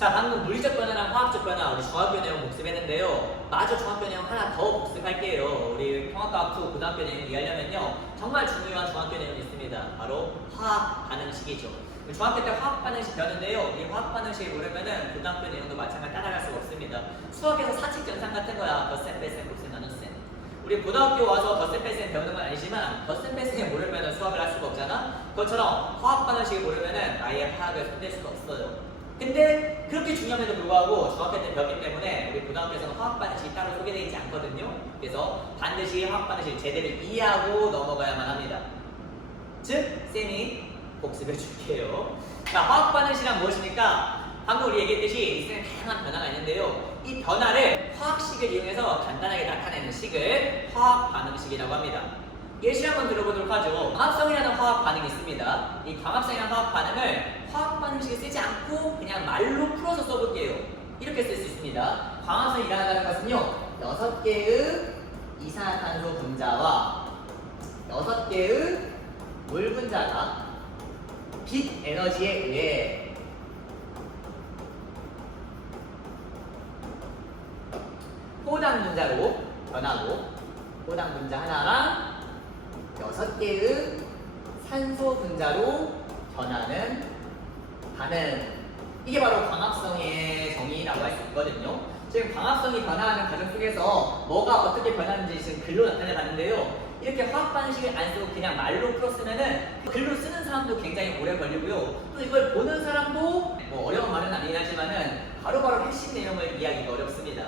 자, 방금 물리적 변화랑 화학적 변화 우리 중학교 내용 복습했는데요. 마저 중학교 내용 하나 더 복습할게요. 우리 통합과학 2 고등학교 내용 이해하려면요. 정말 중요한 중학교 내용이 있습니다. 바로 화학 반응식이죠. 중학교 때 화학 반응식 배웠는데요. 이 화학 반응식을 모르면은 고등학교 내용도 마찬가지 따라갈 수가 없습니다. 수학에서 사칙 전상 같은 거야. 덧셈, 빼셈, 곱셈, 나눗셈. 우리 고등학교 와서 덧셈, 빼셈 배우는 건 아니지만 덧셈, 빼셈 모르면은 수학을 할 수가 없잖아. 그것처럼 화학 반응식을 모르면은 아예 화학을 손댈 수가 없어요. 근데 그렇게 중요함에도 불구하고 중학교 때 배웠기 때문에 우리 고등학교에서는 화학 반응식이 따로 소개되어 있지 않거든요. 그래서 반드시 화학 반응식을 제대로 이해하고 넘어가야만 합니다. 즉, 쌤이 복습해 줄게요. 자, 화학 반응식이란 무엇입니까? 방금 우리 얘기했듯이 이 세상에 다양한 변화가 있는데요. 이 변화를 화학식을 이용해서 간단하게 나타내는 식을 화학 반응식이라고 합니다. 예시 한번 들어보도록 하죠. 광합성이라는 화학 반응이 있습니다. 이 광합성이라는 화학 반응을 화학 반응식에 쓰지 않고 그냥 말로 풀어서 써볼게요. 이렇게 쓸 수 있습니다. 광합성이 일어나는 것은요, 6개의 이산화탄소 분자와 6개의 물 분자가 빛 에너지에 의해 포당 분자로 변하고 포당 분자 하나랑 여섯 개의 산소 분자로 변하는 반응. 이게 바로 광합성의 정의라고 할 수 있거든요. 지금 광합성이 변화하는 과정 속에서 뭐가 어떻게 변하는지 지금 글로 나타내 봤는데요. 이렇게 화학 반응식을 안 쓰고 그냥 말로 풀었으면은 글로 쓰는 사람도 굉장히 오래 걸리고요. 또 이걸 보는 사람도 뭐 어려운 말은 아니긴 하지만은 바로바로 핵심 내용을 이해하기가 어렵습니다.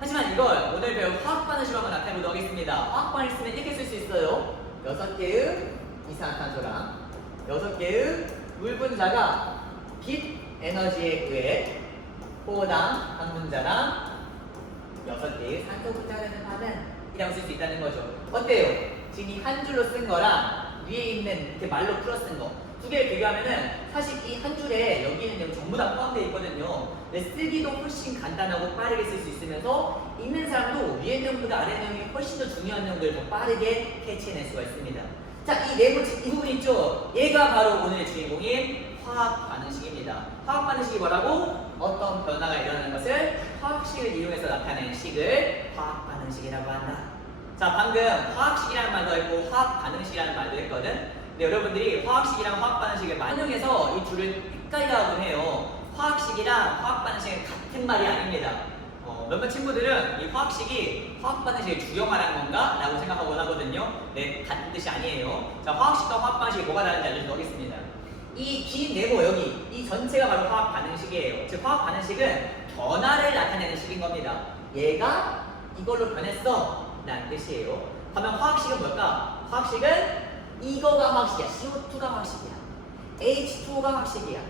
하지만 이걸 오늘 배울 화학 반응식으로 한번 나타내보도록 하겠습니다. 화학 반응식 쓰면 이렇게 쓸 수 있어요. 여섯 개의 이산화탄소랑 여섯 개의 물 분자가 빛 에너지에 의해 포당 한 분자랑 여섯 개의 산소 분자가 되는 반응이라고 쓸 수 있다는 거죠. 어때요? 지금 이 한 줄로 쓴 거랑 위에 있는 이렇게 말로 풀어 쓴 거. 두 개를 비교하면은 사실 이 한 줄에 여기 있는 내용 전부 다 포함되어 있거든요. 쓰기도 훨씬 간단하고 빠르게 쓸 수 있으면서 읽는 사람도 위에 내용보다 아래 내용이 훨씬 더 중요한 내용들을 더 빠르게 캐치해낼 수가 있습니다. 자, 이 네 번째 이 부분 있죠? 얘가 바로 오늘의 주인공인 화학 반응식입니다. 화학 반응식이 뭐라고? 어떤 변화가 일어나는 것을 화학식을 이용해서 나타내는 식을 화학 반응식이라고 한다. 자, 방금 화학식이라는 말도 했고 화학 반응식이라는 말도 했거든. 근데 여러분들이 화학식이랑 화학 반응식을 만용해서 이 둘을 헷갈려 하곤 해요. 화학식이랑 화학 반응식은 같은 말이 아닙니다. 어, 몇몇 친구들은 이 화학식이 화학 반응식을 주형하라는 건가? 라고 생각하곤 하거든요. 네, 같은 뜻이 아니에요. 자, 화학식과 화학 반응식이 뭐가 다른지 알려드리도록 하겠습니다. 이 긴 네모 여기, 이 전체가 바로 화학 반응식이에요. 즉, 화학 반응식은 변화를 나타내는 식인 겁니다. 얘가 이걸로 변했어. 라는 뜻이에요. 그러면 화학식은 뭘까? 화학식은 이거가 화학식이야. CO2가 화학식이야. H2O가 화학식이야.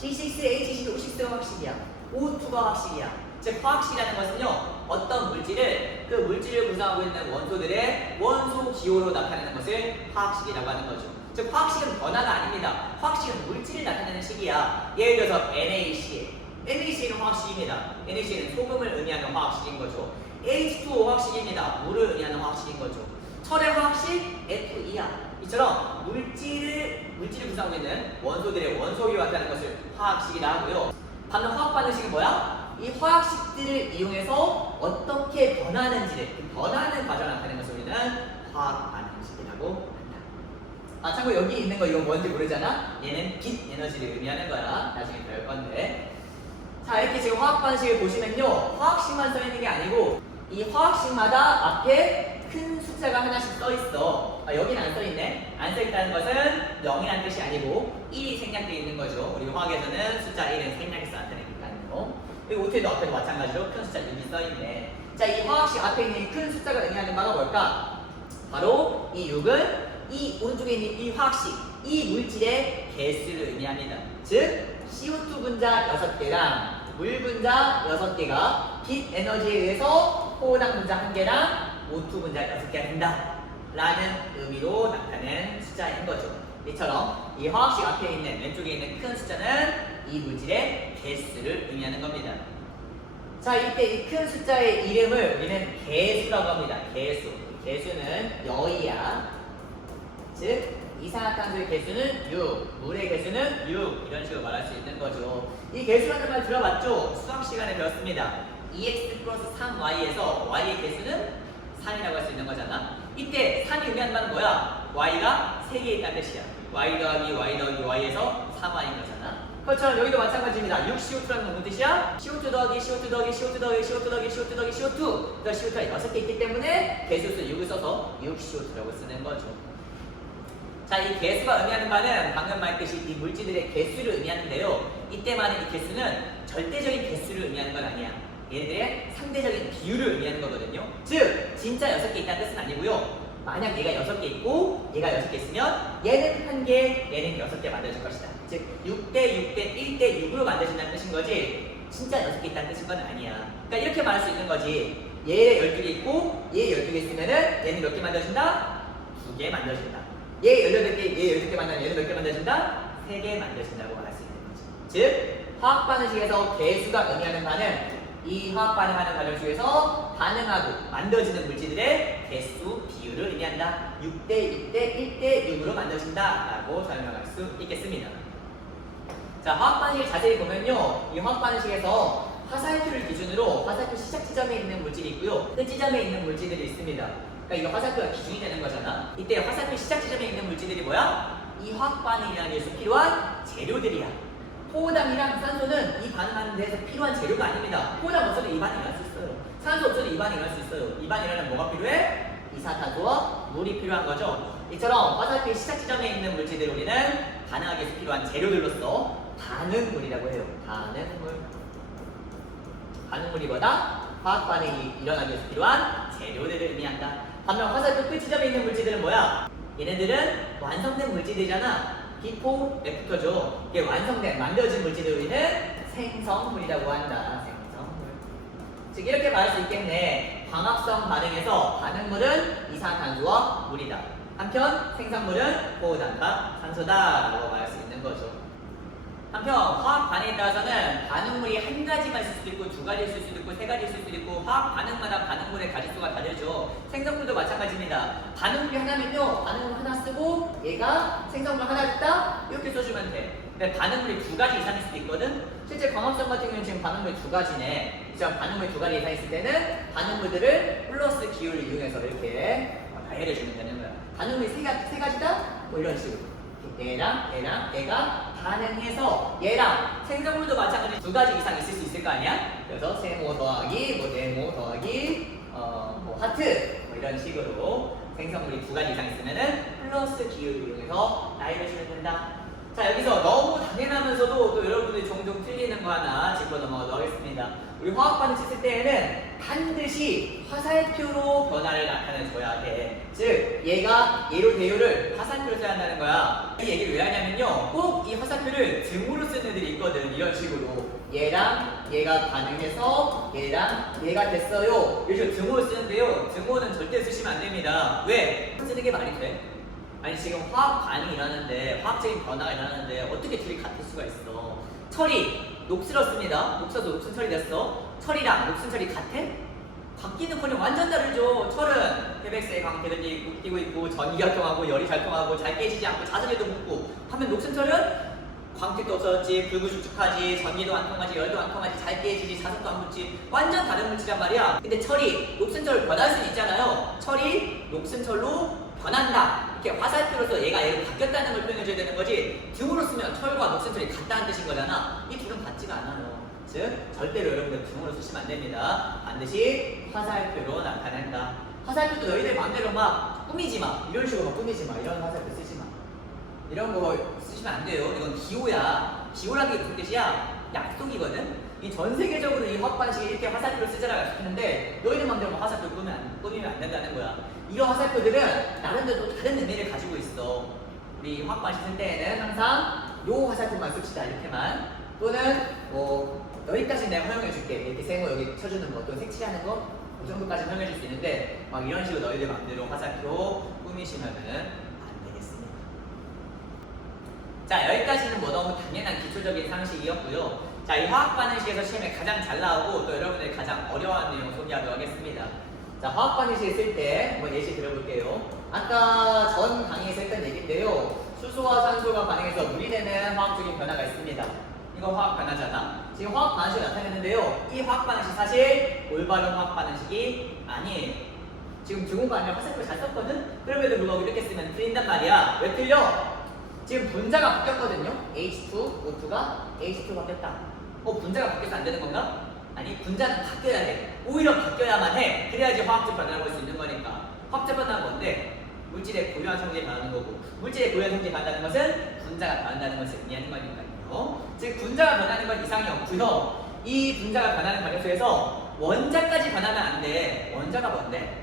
C6H12O6가 화학식이야. O2가 화학식이야. 즉 화학식이라는 것은요 어떤 물질을 그 물질을 구성하고 있는 원소들의 원소 기호로 나타내는 것을 화학식이라고 하는 거죠. 즉 화학식은 변화가 아닙니다. 화학식은 물질을 나타내는 식이야. 예를 들어서 NaCl. NaCl은 화학식입니다. NaCl은 소금을 의미하는 화학식인 거죠. H2O 화학식입니다. 물을 의미하는 화학식인 거죠. 철의 화학식 Fe2야. 이처럼 물질을 물질을 구성하고 있는 원소들의 원소기와 나타내는 것을 화학식이라 하고요. 방금 화학 반응식은 뭐야? 이 화학식들을 이용해서 어떻게 변하는지를 그 변하는 과정을 나타내는 것을 우리는 화학 반응식이라고 한다. 아 참고 여기 있는 거 이건 뭔지 모르잖아? 얘는 빛 에너지를 의미하는 거야. 나중에 배울 건데. 자 이렇게 지금 화학 반응식을 보시면요 화학식만 써 있는 게 아니고 이 화학식마다 앞에 큰 숫자가 하나씩 써 있어. 아, 여기는 안 써 있네. 안 써 있다는 것은 0이라는 뜻이 아니고 1이 생략되어 있는 거죠. 우리 화학에서는 숫자 1은 생략해 그리고 오태도 앞에도 마찬가지로 큰 숫자 6이 써 있네. 자, 이 화학식 앞에 있는 큰 숫자가 의미하는 바가 뭘까? 바로 이 6은 이 오른쪽에 있는 이 화학식, 이 물질의 개수를 의미합니다. 즉, CO2 분자 6개랑 물 분자 6개가 빛 에너지에 의해서 호흡당 분자 1개랑 O2 분자 6개가 된다. 라는 의미로 나타낸 숫자인 거죠. 이처럼 이 화학식 앞에 있는 왼쪽에 있는 큰 숫자는 이 물질의 개수를 의미하는 겁니다. 자, 이때 이 큰 숫자의 이름을 우리는 개수라고 합니다. 개수. 개수는 여이야. 즉, 이산화탄소의 개수는 6, 물의 개수는 6 이런 식으로 말할 수 있는 거죠. 이 개수라는 말 들어봤죠? 수학 시간에 배웠습니다. 2x 플러스 3y에서 y의 개수는 3이라고 할 수 있는 거잖아. 이때 3이 의미하는 바는 뭐야? y가 3개 있다는 뜻이야. y 더하기 y 더하기 y에서 3y인 거잖아. 그렇죠. 여기도 마찬가지입니다. 6CO2라는 건 무슨 뜻이야? CO2 더하기 CO2 더하기 CO2 더하기 CO2 더하기 CO2 더하기 CO2 더 CO2가 6개 있기 때문에 개수수 6을 써서 6CO2라고 쓰는 거죠. 자, 이 개수가 의미하는 바는 방금 말했듯이 이 물질들의 개수를 의미하는데요. 이때 말하는 이 개수는 절대적인 개수를 의미하는 건 아니야. 얘네들의 상대적인 비율을 의미하는 거거든요. 즉, 진짜 6개 있다는 뜻은 아니고요. 만약 얘가 6개 있고 얘가 6개 있으면 얘는 1개, 얘는 6개 만들어질 것이다. 즉, 6대 6대 1대 6으로 만들어진다는 뜻인 거지. 진짜 6개 있다는 뜻인 건 아니야. 그러니까 이렇게 말할 수 있는 거지. 얘 12개 있고 얘 12개 있으면은 얘는 몇 개 만들어진다? 2개 만들어진다. 얘 18개, 얘 12개 만나면 얘는 몇 개 만들어진다? 3개 만들어진다고 말할 수 있는 거지. 즉, 화학 반응식에서 개수가 의미하는 바는 이 화학 반응하는 과정 중에서 반응하고 만들어지는 물질들의 개수 비율을 의미한다. 6대 6대 1대 6으로 만들어진다라고 설명할 수 있겠습니다. 자, 화학 반응식 자세히 보면요. 이 화학 반응식에서 화살표를 기준으로 화살표 시작 지점에 있는 물질이 있고요. 끝 지점에 있는 물질들이 있습니다. 그러니까 이거 화살표가 기준이 되는 거잖아. 이때 화살표 시작 지점에 있는 물질들이 뭐야? 이 화학 반응이라는 데서 필요한 재료들이야. 포담이랑 산소는 이 반응하는 데서 필요한 재료가 아닙니다. 포담 없어도 이 반응이 일어날 수 있어요. 산소 없어도 이 반응이 일어날 수 있어요. 이 반응이 일어나면 뭐가 필요해? 이산화탄소와 물이 필요한 거죠. 이처럼 화살표 시작 지점에 있는 물질들을 우리는 반응하기 위해서 필요한 재료들로서 반응물이라고 해요. 반응물. 반응물이 뭐다? 화학 반응이 일어나기 위해서 필요한 재료들을 의미한다. 반면 화살표 끝 지점에 있는 물질들은 뭐야? 얘네들은 완성된 물질이잖아. 비포 애프터죠. 이게 완성된 만들어진 물질을 우리는 생성물이라고 한다. 생성물. 즉 이렇게 말할 수 있겠네. 광합성 반응에서 반응물은 이산화탄소와 물이다. 한편 생성물은 고단타, 산소다 라고 말할 수 있는 거죠. 한편 화학 반응에 따라서는 반응물이 한 가지만 있을 수도 있고 두 가지 있을 수도 있고 세 가지 있을 수도 있고 화학 반응마다 반응물의 가짓수가 다르죠. 생성물도 마찬가지입니다. 반응물이 하나면요 반응물 하나 쓰고 얘가 생성물 하나 있다 이렇게 써주면 돼. 근데 반응물이 두 가지 이상일 수도 있거든. 실제 광합성 같은 경우는 지금 반응물이 두 가지네. 지금 반응물이 두 가지 이상 있을 때는 반응물들을 플러스 기호를 이용해서 이렇게 나열해 주면 되는 거야. 반응물이 세, 가, 세 가지 다? 뭐 이런 식으로. 얘랑 얘랑 얘가 반응해서 얘랑 생성물도 마찬가지 두 가지 이상 있을 수 있을 거 아니야? 그래서 세모 더하기 뭐 네모 더하기 어뭐 하트 뭐 이런 식으로 생성물이 두 가지 이상 있으면은 플러스 기호를 이용해서 나열해 주면 된다. 자 여기서 너무 당연하면서도 또 여러분들이 종종 틀리는 거 하나 짚어 넘어가도록 하겠습니다. 우리 화학 반응 했을 때에는 반드시 화살표로 변화를 나타내줘야 해. 즉 얘가 얘로 대요를 화살표로 써야 한다는 거야. 이 얘기를 왜 하냐면요. 꼭 이 화살표를 등으로 쓰는 애들이 있거든. 이런 식으로. 얘랑 얘가 반응해서 얘랑 얘가 됐어요. 이렇게 등호를 쓰는데요. 등호는 절대 쓰시면 안 됩니다. 왜? 쓰는 게 말이 돼? 아니 지금 화학 반응이 일어나는데 화학적인 변화가 일어나는데 어떻게 둘이 같을 수가 있어? 철이 녹슬었습니다. 녹슬어서 녹슨 철이 됐어. 철이랑 녹슨 철이 같아? 바뀌는커녕 완전 다르죠. 철은 회백색 광택을 띠고 있고 전기 잘 통하고 열이 잘 통하고 잘 깨지지 않고 자전에도 붙고 하면 녹슨 철은 광택도 없어졌지 불구축축하지 전기도 안 통하지 열도 안 통하지 잘 깨지지 자석도 안 붙지 완전 다른 물질이란 말이야 근데 철이 녹슨철로 변할 수 있잖아요 철이 녹슨 철로 변한다 이렇게 화살표로서 얘가 얘로 바뀌었다는 걸 표현해줘야 되는 거지 등으로 쓰면 철과 녹슨철이 같다는 뜻인 거잖아 이 둘은 같지가 않아요 즉 절대로 여러분들 등으로 쓰시면 안 됩니다 반드시 화살표로 나타낸다 화살표도 너희들 마음대로 막 꾸미지 마 이런 식으로 막 꾸미지 마 이런 화살표 쓰지 마 이런 거 쓰시면 안 돼요. 이건 기호야. 기호라는 게 무슨 뜻이야? 약속이거든. 이 전 세계적으로 이 화학 반식이 이렇게 화살표를 쓰자라고 약속했는데 너희들 마음대로 화살표 꾸미면 안, 꾸미면 안 된다는 거야. 이런 화살표들은 나름대로 또 다른 의미를 가지고 있어. 우리 화학 반식 쓸 때에는 항상 요 화살표만 씁시다 이렇게만 또는 뭐 여기까지 내가 허용해 줄게 이렇게 세모 여기 쳐주는 거또 색칠하는 거 그 정도까지 허용해 줄 수 있는데 막 이런 식으로 너희들 마음대로 화살표 꾸미시면은. 자 여기까지는 뭐 너무 당연한 기초적인 상식이었고요. 자 이 화학 반응식에서 시험에 가장 잘 나오고 또 여러분들이 가장 어려워하는 내용 소개하도록 하겠습니다. 자, 화학 방식을 쓸때 한번 예시 들어볼게요. 아까 전 강의에서 했던 얘기인데요. 수소와 산소가 반응해서 물이 되는 화학적인 변화가 있습니다. 이거 화학 변화잖아. 지금 화학 반응식이 나타냈는데요. 이 화학 반응식 사실 올바른 화학 반응식이 아니에요. 지금 두공가 아니라 화살표 잘 썼거든? 그럼에도 불구하고 이렇게 쓰면 틀린단 말이야. 왜 틀려? 지금 분자가 바뀌었거든요. H2, O2가 H2 바뀌었다. 어, 분자가 바뀌어서 안 되는 건가? 아니, 분자는 바뀌어야 돼. 오히려 바뀌어야만 해. 그래야지 화학적 변화를 볼수 있는 거니까. 화학적 변화는 뭔데? 물질의 고유한 성질이 변하는 거고, 물질의 고유한 성질이 변한다는 것은 분자가 변한다는 것을 의미하는 거니까요. 즉, 분자가 변하는 건 이상이 없고요. 이 분자가 변하는 과정 속에서 원자까지 변하면 안 돼. 원자가 뭔데?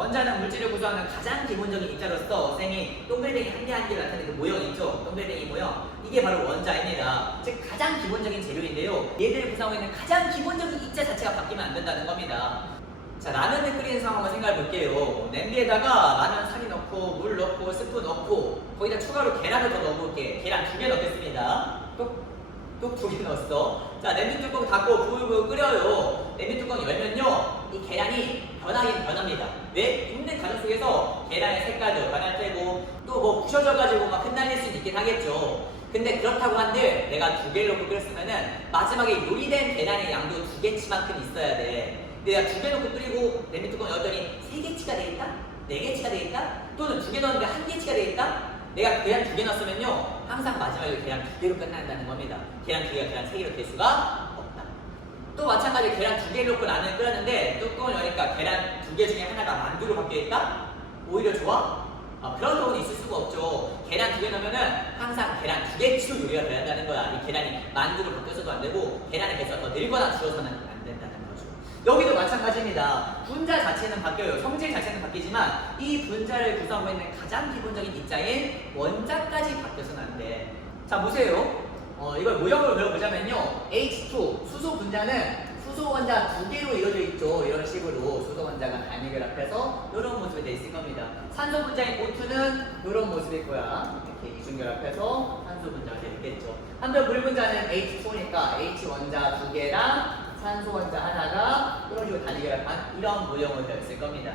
원자는 물질을 구성하는 가장 기본적인 입자로서 쌤이 동글뱅이 한 개 한개 나타내는 그 모형 있죠? 동글뱅이 모형. 이게 바로 원자입니다. 즉 가장 기본적인 재료인데요. 얘들을 구성하고 있는 가장 기본적인 입자 자체가 바뀌면 안 된다는 겁니다. 자 라면을 끓이는 상황 한번 생각해 볼게요. 냄비에다가 라면 사리 넣고 물 넣고 스프 넣고 거기다 추가로 계란을 더 넣어볼게. 계란 두 개 넣겠습니다. 또또두개 넣었어. 자, 냄비 뚜껑 닫고 부글부글 끓여요. 냄비 뚜껑 열면요. 이 계란이 변하긴 변합니다. 왜? 있는 과정 속에서 계란의 색깔도 변할 테고 또 뭐 부셔져가지고 막 흩날릴 수는 있긴 하겠죠. 근데 그렇다고 한들 내가 두 개를 넣고 끓였으면은 마지막에 요리된 계란의 양도 두 개치만큼 있어야 돼. 내가 두개 넣고 끓이고 냄비 뚜껑 열었더니 세 개치가 되겠다? 네 개치가 되겠다? 또는 두 개 넣었는데 한 개치가 되겠다? 내가 계란 두 개 넣었으면요 항상 마지막에 계란 두 개로 끝난다는 겁니다. 계란 두 개가 계란 세 개로 될 수가. 또 마찬가지로 계란 두 개를 넣고 라면을 끓였는데 뚜껑을 여니까 계란 두 개 중에 하나가 만두로 바뀌어 있다? 오히려 좋아? 아, 그런 경우는 있을 수가 없죠. 계란 두 개 넣으면은 항상 계란 두 개치로 요리가 돼야 한다는 거야. 이 계란이 만두로 바뀌어서도 안 되고 계란의 개수가 더 늘거나 줄어서는 안 된다는 거죠. 여기도 마찬가지입니다. 분자 자체는 바뀌어요. 성질 자체는 바뀌지만 이 분자를 구성하고 있는 가장 기본적인 입자인 원자까지 바뀌어서는 안 돼. 자 보세요. 어, 이걸 모형으로 그려보자면요. H2 수소 분자는 수소 원자 두 개로 이루어져 있죠. 이런 식으로 수소 원자가 단위 결합해서 이런 모습이 돼 있을 겁니다. 산소 분자인 O2는 이런 모습일 거야. 이렇게 이중 결합해서 산소 분자가 되겠죠. 한편 물 분자는 H2니까 H 원자 두 개랑 산소 원자 하나가 이런 식으로 단위 결합한 이런 모형으로 되어 있을 겁니다.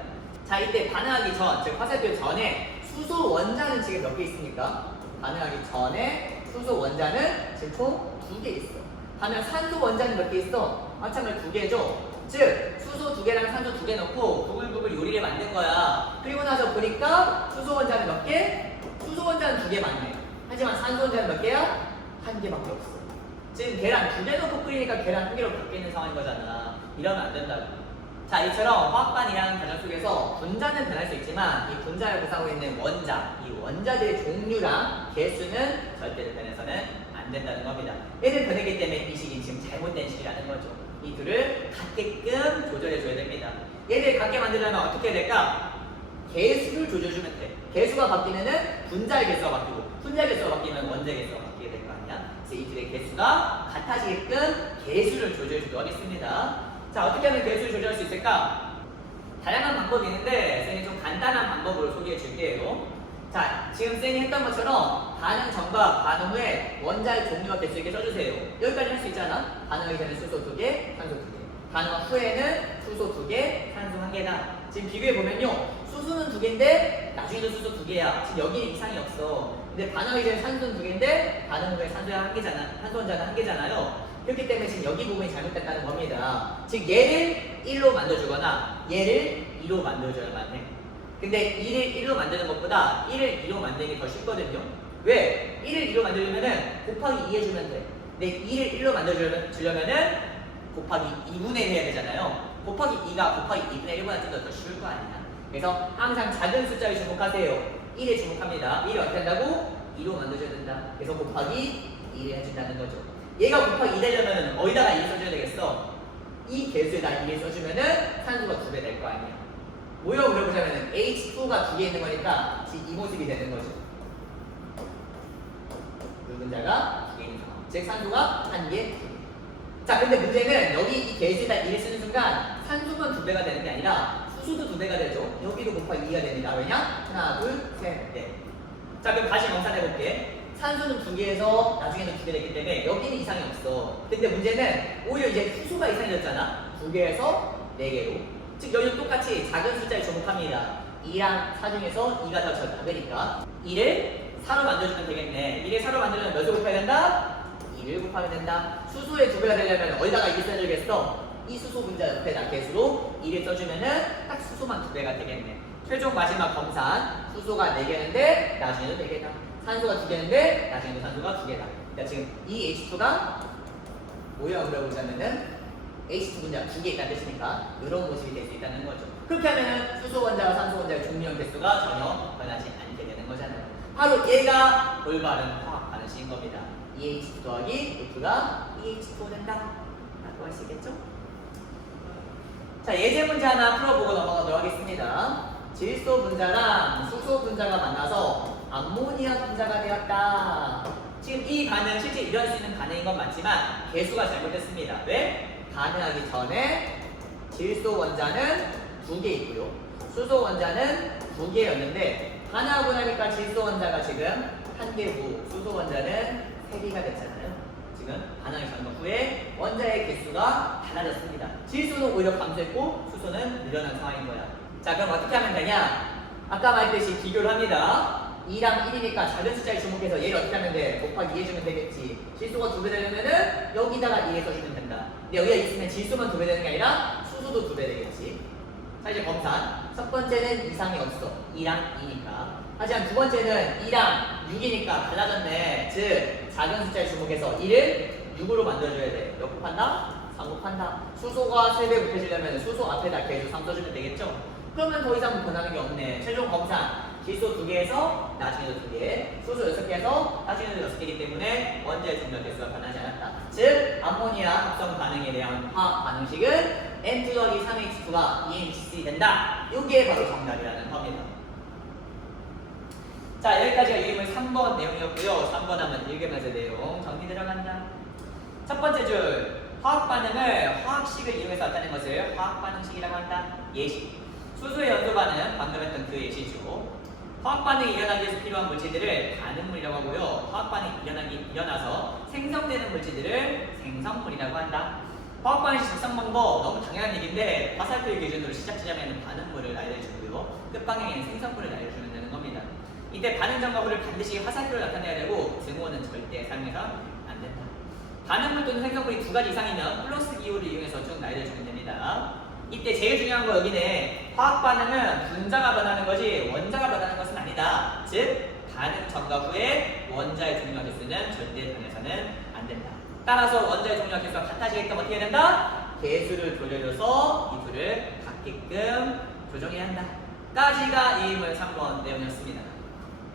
자 이때 반응하기 전, 즉 화살표 전에 수소 원자는 지금 몇 개 있습니까? 반응하기 전에 수소 원자는 총두개 있어. 반면 산소 원자는 몇 개 있어? 마찬가지로 두 개죠. 즉 수소 두 개랑 산소 두 개 넣고 부글부글 요리를 만든 거야. 그리고 나서 보니까 수소 원자는 몇 개? 수소 원자는 두 개 맞네. 하지만 산소 원자는 몇 개야? 한 개밖에 없어. 지금 계란 두 개 넣고 끓이니까 계란 한 개로 바뀌는 상황인 거잖아. 이러면 안 된다고. 자, 이처럼 화학반이라는 과정 속에서 분자는 변할 수 있지만 이 분자를 구성하고 있는 원자, 이 원자들의 종류랑 개수는 절대로 변해서는 안 된다는 겁니다. 얘들 변했기 때문에 이 식이 지금 잘못된 식이라는 거죠. 이 둘을 같게끔 조절해 줘야 됩니다. 얘들 같게 만들려면 어떻게 될까? 개수를 조절해주면 돼. 개수가 바뀌면은 분자의 개수가 바뀌고 분자의 개수가 바뀌면 원자의 개수가 바뀌게 될 거 아니야? 그래서 이 둘의 개수가 같아지게끔 개수를 조절해 주도록 하겠습니다. 자, 어떻게 하면 개수를 조절할 수 있을까? 다양한 방법이 있는데 쌤이 좀 간단한 방법으로 소개해 줄게요. 자, 지금 쌤이 했던 것처럼 반응 전과 반응 후에 원자의 종류와 개수 있게 써주세요. 여기까지 할 수 있잖아. 반응하기 전에 수소 두 개, 산소 두 개. 반응 후에는 수소 두 개, 산소 한 개다. 지금 비교해 보면요, 수소는 두 개인데 나중에도 수소 두 개야. 지금 여기는 이상이 없어. 근데 반응하기 전에 산소는 두 개인데 반응 후에 산소가 한 개잖아. 산소 원자는 한 개잖아요. 그렇기 때문에 지금 여기 부분이 잘못됐다는 겁니다. 즉 얘를 1로 만들어주거나 얘를 2로 만들어줘야만 해. 근데 1을 1로 만드는 것보다 1을 2로 만드는 게 더 쉽거든요. 왜? 1을 2로 만들려면은 곱하기 2 해주면 돼. 근데 2를 1로 만들어주려면은 곱하기 2분의 1 해야 되잖아요. 곱하기 2가 곱하기 2분의 1보다 좀 더 쉬울 거 아니야. 그래서 항상 작은 숫자에 주목하세요. 1에 주목합니다. 1을 어떻게 한다고? 2로 만들어줘야 된다. 그래서 곱하기 2를 해준다는 거죠. 얘가 곱하기 2 되려면 어디다가 2 써줘야 되겠어? 이 개수에다 2를 써주면은 산소가 두배될 거 아니야. 모형 그려보자면 H2가 두 개 있는 거니까 이 모습이 되는 거죠. 붉은자가 두 개 있는 상황. 즉 산소가 한 개. 자, 근데 문제는 여기 이 개수에다 2를 쓰는 순간 산소만 두 배가 되는 게 아니라 수소도 두 배가 되죠. 여기도 곱하기 2가 됩니다. 왜냐? 하나, 둘, 셋, 넷. 자, 그럼 다시 명산해 볼게. 산소는 두 개에서 나중에는 두개 됐기 때문에 여기는 이상이 없어. 근데 문제는 오히려 이제 수소가 이상해졌잖아. 두 개에서 네 개로. 즉 여기도 똑같이 작은 숫자에 주목합니다. 2랑 4 중에서 2가 더 작으니까 2를 4로 만들어주면 되겠네. 2를 4로 만들려면 몇을 곱해야 된다? 2를 곱하면 된다. 수소의 두 배가 되려면 어디다가 2를 써주겠어? 이 수소 분자 옆에다 개수로 2를 써주면은 딱 수소만 두 배가 되겠네. 최종 마지막 검산 수소가 4개인데 나중에도 4개다. 산소가 두 개인데 나중에도 산소가 두 개다. 그러니까 지금 이 H2가 뭐야 물어보자면은 H2 분자 두 개 있다는 뜻이니까 이런 모습이 될 수 있다는 거죠. 그렇게 하면은 수소 원자와 산소 원자의 종류형 개수가 전혀 변하지 않게 되는 거잖아요. 바로 얘가 올바른 화학 반응식인 겁니다. EH2 더하기 F가 EH2 된다. 라고 할 수 있겠죠? 자, 예제 문제 하나 풀어보고 넘어가도록 하겠습니다. 질소 분자랑 수소 분자가 만나서 암모니아 분자가 되었다. 지금 이 반응 실제 일어날 수 있는 반응인 건 맞지만 개수가 잘못됐습니다. 왜? 반응하기 전에 질소 원자는 두 개 있고요. 수소 원자는 두 개였는데 반응하고 나니까 질소 원자가 지금 한 개고 수소 원자는 세 개가 됐잖아요. 지금 반응의 전과 후에 원자의 개수가 달라졌습니다. 질소는 오히려 감소했고 수소는 늘어난 상황인 거야. 자 그럼 어떻게 하면 되냐? 아까 말했듯이 비교를 합니다. 2랑 1이니까 작은 숫자에 주목해서 얘를 어떻게 하면 돼? 곱하기 2 해주면 되겠지. 질소가 두 배 되려면은 여기다가 2 써주면 된다. 여기가 있으면 질소만 두 배 되는 게 아니라 수소도 두 배 되겠지. 자 이제 검산. 첫 번째는 이상이 없어. 2랑 2니까. 하지만 두 번째는 2랑 6이니까 달라졌네. 즉 작은 숫자에 주목해서 2를 6으로 만들어줘야 돼. 몇 곱한다? 3 곱한다. 수소가 3배 곱해지려면 수소 앞에다 개수 3 써주면 되겠죠? 그러면 더 이상 변하는 게 없네. 최종 검산. 질소 두 개에서 나중에도 두 개, 수소 여섯 개에서 나중에도 여섯 개이기 때문에 원자의 중력 개수가 변하지 않았다. 즉 암모니아 합성 반응에 대한 화학 반응식은 N2 더하기 3H2가 2NH3 된다. 이게 바로 정답이라는 겁니다. 자 여기까지가 이름의 3번 내용이었고요. 3번 하면 읽으면서 내용 정리 들어간다. 첫 번째 줄 화학 반응을 화학식을 이용해서 나타낸 것을 화학 반응식이라고 한다. 예식. 수소의 연소 반응 방금 했던 그 예시죠. 화학 반응이 일어나기 위해서 필요한 물질들을 반응물이라고 하고요. 화학 반응이 일어나기 일어나서 생성되는 물질들을 생성물이라고 한다. 화학 반응식 작성 방법 너무 당연한 얘기인데 화살표의 기준으로 시작 지점에는 반응물을 알려주고요. 끝방향에는 생성물을 알려주면 되는 겁니다. 이때 반응 점과 후를 반드시 화살표로 나타내야 되고 증오는 절대 사용해서 안 된다. 반응물 또는 생성물이 두 가지 이상이면 플러스 기호를 이용해서 쭉 나열해주면 됩니다. 이때 제일 중요한 거 여기네. 화학 반응은 분자가 변하는 거지 원자가 변하는 것은 아니다. 즉 반응 후에 원자의 종류와 개수는 절대 변해서는 안 된다. 따라서 원자의 종류와 개수가 같아지게끔 어떻게 해야 된다? 개수를 돌려줘서 이 둘을 같게끔 조정해야 한다. 까지가 2문 3번 내용이었습니다.